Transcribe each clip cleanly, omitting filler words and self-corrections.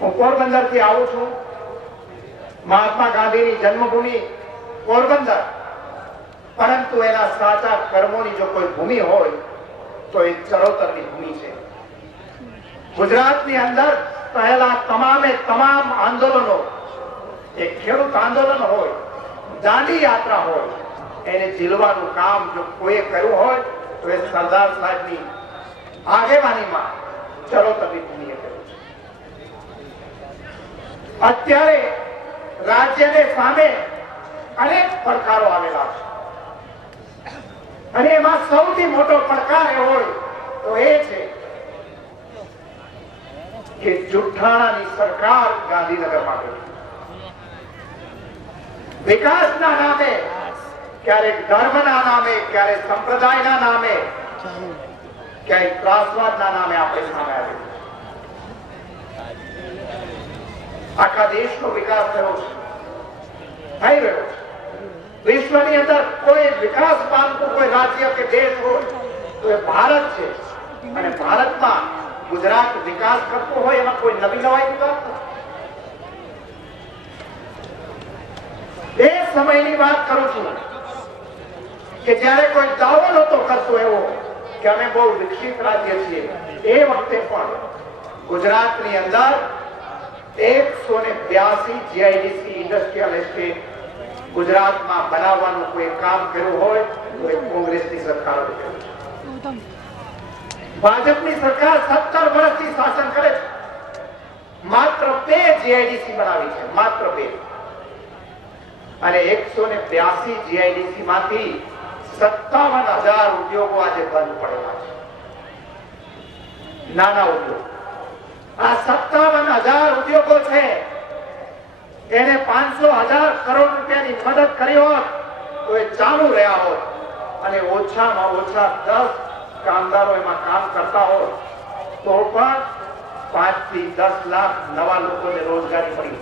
હું પોરબંદર થી આવું છું. મહાત્મા ગાંધીની જન્મભૂમિ પોરબંદર, પરંતુ એના સાચા કર્મોની જો કોઈ ભૂમિ હોય તો એ ચરોતરની ભૂમિ છે. ગુજરાતની અંદર પહેલા તમામ આંદોલનો, એ ખેડૂત આંદોલન હોય, દાંડી યાત્રા હોય, એને ઝીલવાનું કામ જો કોઈએ કર્યું હોય તો એ સરદાર સાહેબની આગેવાનીમાં ચરોતરની ભૂમિએ કર્યું છે. અત્યારે રાજ્યને સામે અનેક પડકારો આવેલા છે, અને એમાં સૌથી મોટો પડકાર હોય તો એ છે કે જુઠ્ઠાણાની સરકાર ગાંધીનગરમાં ગઈ. વિકાસના નામે, ક્યારેક ધર્મના નામે, ક્યારેક સંપ્રદાયના નામે, ક્યારેક ત્રાસવાદના નામે આપણે સામે આવ્યું. આખા દેશનો વિકાસ થયો છે, થઈ રહ્યો છે. વિશ્વની અંદર કોઈ વિકાસ પામતું કોઈ રાજ્ય કે દેશ હોય તો એ ભારત છે, અને ભારતમાં ગુજરાત વિકાસ કરતો હોય એમાં કોઈ નવી નવાઈની વાત નથી. એ સમયની વાત કરું છું કે જ્યારે કોઈ દાવો નહોતો કરતો એવો કે અમે બહુ વિકસિત રાજ્ય છીએ. એ વખતે પણ ગુજરાતની અંદર 182 જીઆઈડીસી ઇન્ડસ્ટ્રીયલ એસ્ટેટ ગુજરાતમાં બનાવવાનું કોઈ કામ કર્યું હોય તો એ કોંગ્રેસની સરકારે કર્યું છે. ભાજપની સરકાર 17 વર્ષથી શાસન કરે છે, માત્ર 2 જીઆઈડીસી બનાવી છે, માત્ર 2, અને 182 જીઆઈડીસી માંથી 57,000 ઉદ્યોગો આજે બંધ પડેલા છે. નાના ઉદ્યોગ, આ 57,000 ઉદ્યોગો છે, એને 500,000 કરોડ રૂપિયાની મદદ કરી હોત તો એ ચાલુ રહ્યા હોત, અને ઓછામાં ઓછા 10 કામદારો એમાં કામ કરતા હોય તો પણ 5 થી 10 લાખ નવા લોકોને રોજગારી મળી.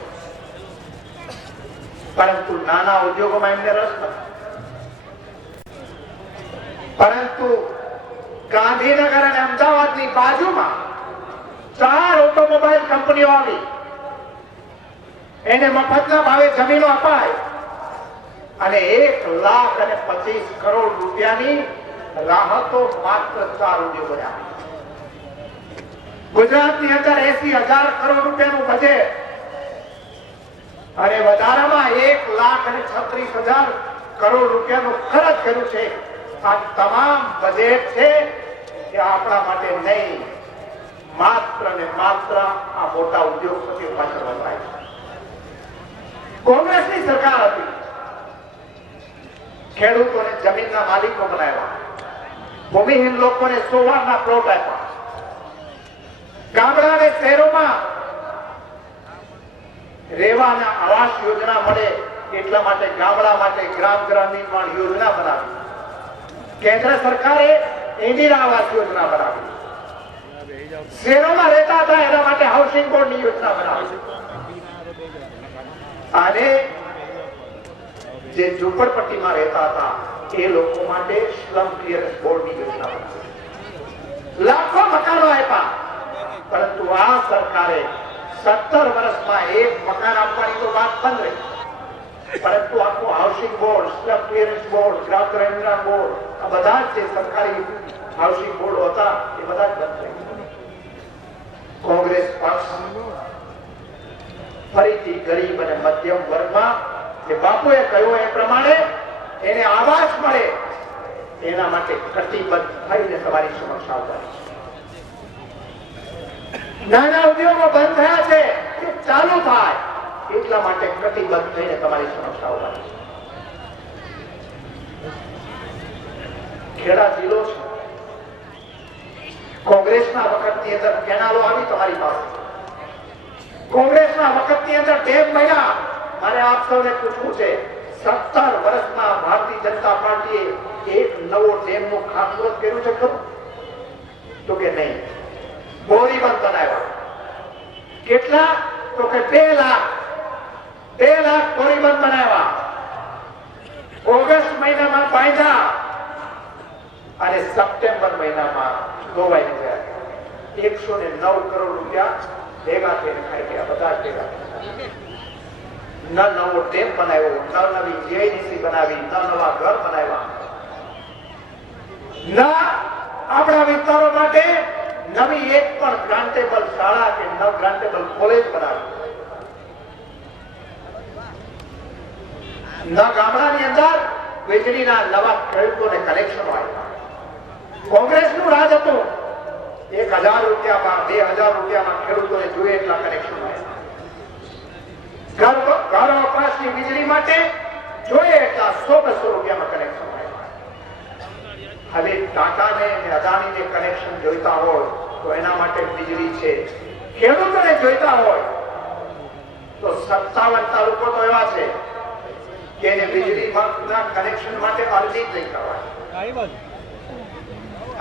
પરંતુ નાના ઉદ્યોગોમાં એમને રસ નથી. પરંતુ ગાંધીનગર અને અમદાવાદની બાજુમાં 4 ઓટોમોબાઈલ કંપનીઓ આવી, એને મફતના ભાવે જમીનો અપાય, અને 1,25,00,000 કરોડ રૂપિયાની રાહતો માત્ર 4 ઉદ્યોગોને આપી. ગુજરાતની અંદર 80,000 કરોડ રૂપિયાનું બજેટ, અને વધારામાં 1,36,000 કરોડ રૂપિયાનું ખર્ચ કર્યું છે. આ તમામ બજેટ છે એ આપણા માટે નહીં, માત્ર ને માત્ર આ મોટા ઉદ્યોગપતિઓ પાછળ વપરાય છે. કોંગ્રેસની સરકાર હતી, ખેડૂતોને જમીનના માલિકો બનાવ્યા, ભૂમિહીન લોકોને 16 પ્લોટ આપ્યા, ગામડા અને શહેરોમાં રહેવાના આવાસ યોજના મળે એટલા માટે ગામડા માટે ગ્રામ નિર્માણ યોજના બનાવી. કેન્દ્ર સરકારે ઇન્દિરા આવાસ યોજના બનાવી. શહેરોમાં રહેતા હતા એના માટે હાઉસિંગ બોર્ડની યોજના બનાવી. અને જે ઝૂંપડપટ્ટીમાં રહેતા હતા એ લોકો માટે સ્લમ ક્લિયરન્સ બોર્ડની યોજના બનાવી. લાખો મકાનો આપ્યા, પરંતુ આ સરકારે 17 વર્ષમાં 1 મકાન આપવાની તો વાત બંધ રહી, પરંતુ આખું housing board, slum clearance board, ગ્રામ નિર્માણ બોર્ડ, આ બધા જે સરકારી હાઉસિંગ બોર્ડ હતા એ બધા જ બંધ થઈ. કોંગ્રેસ પક્ષ ફરીથી ગરીબ અને મધ્યમ વર્ગમાં જે બાપુએ કહ્યું એ પ્રમાણે એને આવાસ મળે એના માટે કટિબદ્ધ થઈને તમારી સમક્ષ આવતા. નાના ઉદ્યોગો બંધ થયા છે કે ચાલુ થાય એટલા માટે કટિબદ્ધ થઈને તમારી સમક્ષ આવતા. ખેડા જિલ્લો છે, કોંગ્રેસના વખતની અંદર કેનાલો આવી તમારી પાસે, કોંગ્રેસના વખતની અંદર ડેમ બન્યા. મારે આપ સૌને પૂછવું છે, 17 વર્ષમાં ભારતીય જનતા પાર્ટીએ એક નવો ડેમનું ખાતમુહૂર્ત કર્યું છે ખરું? તો કે નહીં. બોરીબંધ બનાવ્યા. કેટલા? તો કે 2 લાખ બોરીબંધ બનાવ્યા. ઓગસ્ટ મહિનામાં બાંધ્યા અને સપ્ટેમ્બર મહિનામાં ધોવાઈ ગયા. 109 કરોડ રૂપિયા ભેગા થઈને ખાઈ ગયા, બધા જ ભેગા. ન નવો ડેમ બનાવ્યો, ન નવી જીઆઈડીસી બનાવી, ન નવા ઘર બનાવ્યા, ન આપણા વિસ્તારો માટે નવી એક પણ ગ્રાન્ટેબલ શાળા કે ન ગ્રાન્ટેબલ કોલેજ બનાવી, ન ગામડાની અંદર વીજળીના નવા ખેડૂતોને કનેક્શનો આપ્યા. કોંગ્રેસનું રાજ હતું, 1000 રૂપિયામાં 2000 રૂપિયામાં ખેડૂતોને જોઈએ એટલા કનેક્શનો આપ્યા. ઘર વપરાશની વીજળી માટે જોઈએ એટલા 100-200 રૂપિયામાં કનેક્શન આપ્યા. હવે ટાટાને અને અદાણીને કનેક્શન જોઈતા હોય તો એના માટે વીજળી છે. ખેડૂતોને જોઈતા હોય તો 57 તાલુકો તો એવા છે કે એને વીજળીના કનેક્શન માટે અરજી જ નહીં કરવાની,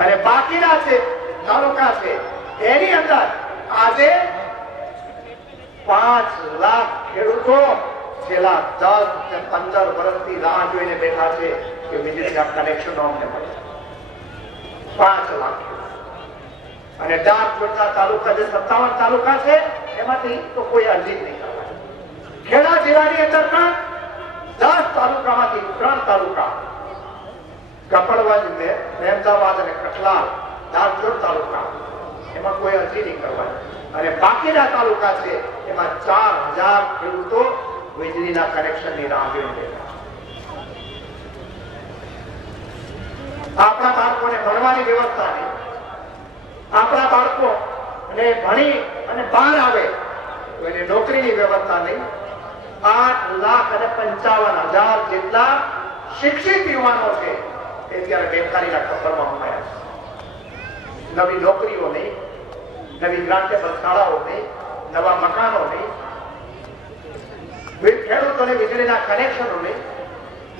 અને બાકીના છે તાલુકા છે એની અંદર આજે 5 લાખ ખેડૂતો છેલ્લા 10-15 વર્ષથી રાહ જોઈને બેઠા છે કે વીજળીના કનેક્શનો અમને મળે. 5 લાખ. અને ડાંગના તાલુકા જે 57 તાલુકા છે એમાંથી તો કોઈ અરજી નહીં કરવાની. ખેડા જિલ્લાની અંદરના 10 તાલુકામાંથી 3 તાલુકા, કપડવંજ, મહેમદાવાદ અને કઠલાલ, ડાંગ તાલુકા, એમાં કોઈ અરજી નહીં કરવાની. અને બાકીના તાલુકા છે એમાં 4000 ખેડૂતો વીજળીના કનેક્શનની રાહ જોઈ રહ્યા. આપણા બાળકોને ભણવાની વ્યવસ્થા નહીં, આપણા બાળકો ભણી અને બહાર આવે તો એને નોકરીની વ્યવસ્થા નહીં. 8,55,000 જેટલા શિક્ષિત યુવાનો છે એ ત્યારે બેકારીના ખતરમાં મુકાયા છે. નવી નોકરીઓ નહીં, નવી ગ્રાન્ટેબલ શાળાઓ નહીં, નવા મકાનો નહીં, ખેડૂતોને વીજળીના કનેક્શનો નહીં,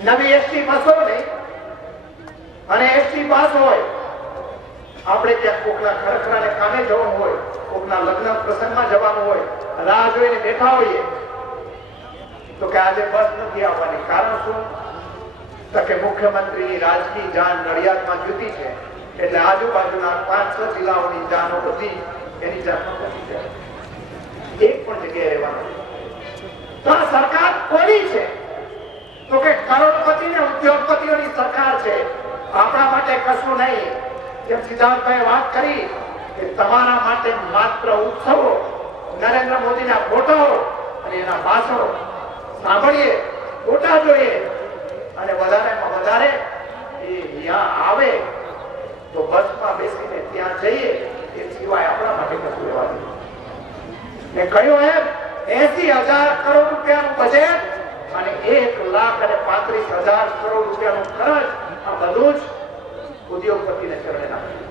નવી એસટી બસો નહીં. અને એસટી પાસ હોય, આપણે ક્યાંક કોકના ખરખરાને કામે જવાનું હોય, કોકના લગ્ન પ્રસંગમાં જવાનું હોય, રાહ જોઈને બેઠા હોઈએ તો કે આજે બસ નથી આવવાની. કારણ શું? તો કે મુખ્યમંત્રીની રાજકીય જાન નડિયાદમાં જુદી છે એટલે આજુબાજુના 5-6 જિલ્લાઓની જાનો બધી એની જાતમાં પહોંચી જાય, એક પણ જગ્યાએ રહેવાનું. તો આ સરકાર કોની છે? તો કે કરોડપતિ ને ઉદ્યોગપતિઓની સરકાર છે. આપણા માટે કશું નહીં. જેમ સિદ્ધાર્થભાઈ વાત કરી કે તમારા માટે માત્ર ઉત્સવો, નરેન્દ્ર મોદીના ફોટો અને એના ભાષણો સાંભળીએ, ફોટા જોઈએ અને વધારેમાં વધારે અહીંયા આવે તો બસમાં બેસીને ત્યાં જઈએ, એ સિવાય આપણા માટે કશું રહેવા નહીં. મેં કહ્યું એમ 80,000 કરોડ રૂપિયાનું બજેટ અને 1,35,000 કરોડ રૂપિયાનું ખર્ચ, આ બધું જ ઉદ્યોગપતિને ચરણે નાખ્યું.